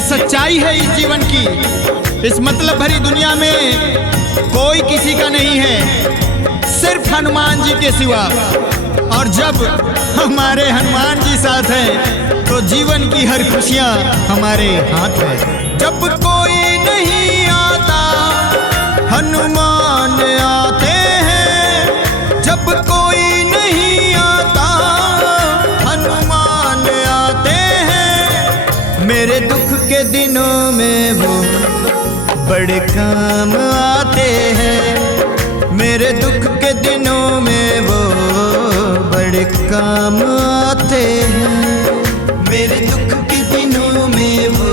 ये सच्चाई है इस जीवन की। इस मतलब भरी दुनिया में कोई किसी का नहीं है, सिर्फ हनुमान जी के सिवा। और जब हमारे हनुमान जी साथ हैं तो जीवन की हर खुशियाँ हमारे हाथ है। जब कोई नहीं आता हनुमान आते हैं, जब कोई नहीं आता हनुमान आते हैं। मेरे दुख के दिनों में वो बड़े काम आते हैं, मेरे दुख के दिनों में वो बड़े काम आते हैं, मेरे दुख के दिनों में वो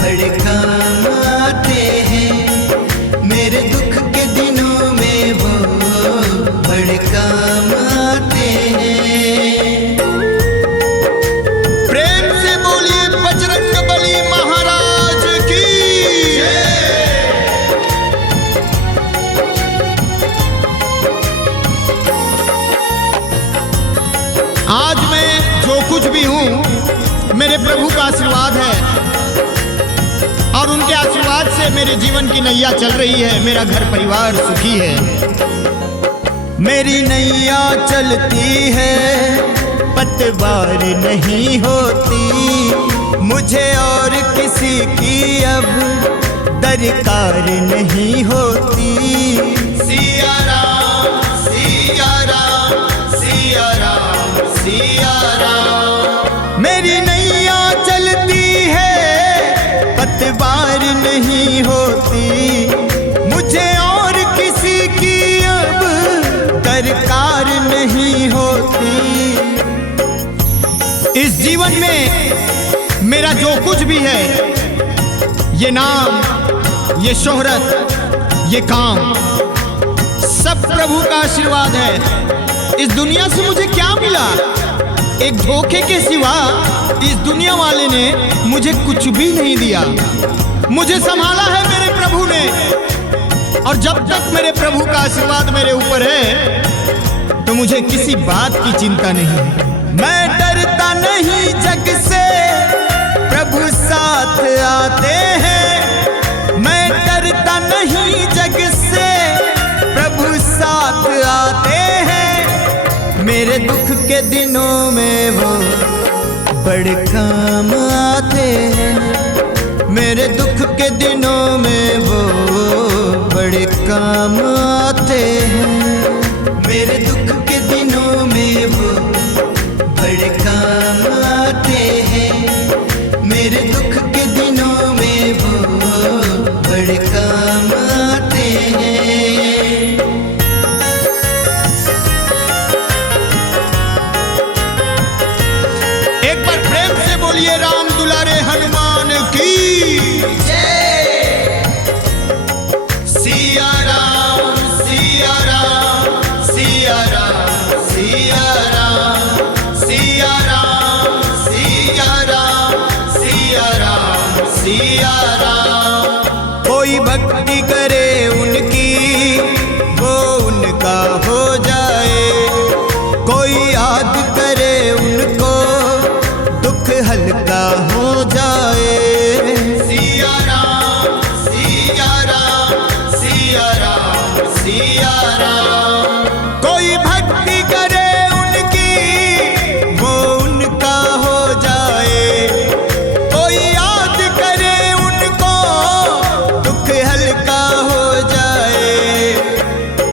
बड़े काम आते हैं, मेरे दुख के दिनों में वो बड़े काम आते हैं। प्रेम से बोलिए बजरंगबली महाराज की। आज मैं जो कुछ भी हूँ मेरे प्रभु का आशीर्वाद है, और उनके आशीर्वाद से मेरे जीवन की नैया चल रही है। मेरा घर परिवार सुखी है, मेरी नैया चलती है, पतवार नहीं होती, मुझे और किसी की अब दरकार नहीं होती। सिया राम सिया राम सिया राम सिया राम। मेरी नैया चलती है, पतवार नहीं होती, मुझे और किसी की अब दरकार नहीं होती। इस जीवन में मेरा जो कुछ भी है, ये नाम, ये शोहरत, ये काम, सब प्रभु का आशीर्वाद है। इस दुनिया से मुझे क्या मिला? एक धोखे के सिवा इस दुनिया वाले ने मुझे कुछ भी नहीं दिया। मुझे संभाला है मेरे प्रभु ने, और जब तक मेरे प्रभु का आशीर्वाद मेरे ऊपर है तो मुझे किसी बात की चिंता नहीं है। मैं डरता नहीं जग से, प्रभु साथ आते हैं। मैं डरता नहीं जग से, प्रभु साथ आते हैं। मेरे दुख के दिनों में वो बड़े काम आते हैं, मेरे दुख के दिनों में वो बड़े काम आते हैं, मेरे दुख के दिनों में वो बड़े काम आते हैं, मेरे दुख के दिनों में वो बड़े काम आते हैं। एक बार प्रेम से बोलिए राम दुलारे हनुमान की जय। सिया राम सिया राम सिया राम सिया राम सिया राम सिया राम सिया राम सिया राम। कोई भक्ति करे उन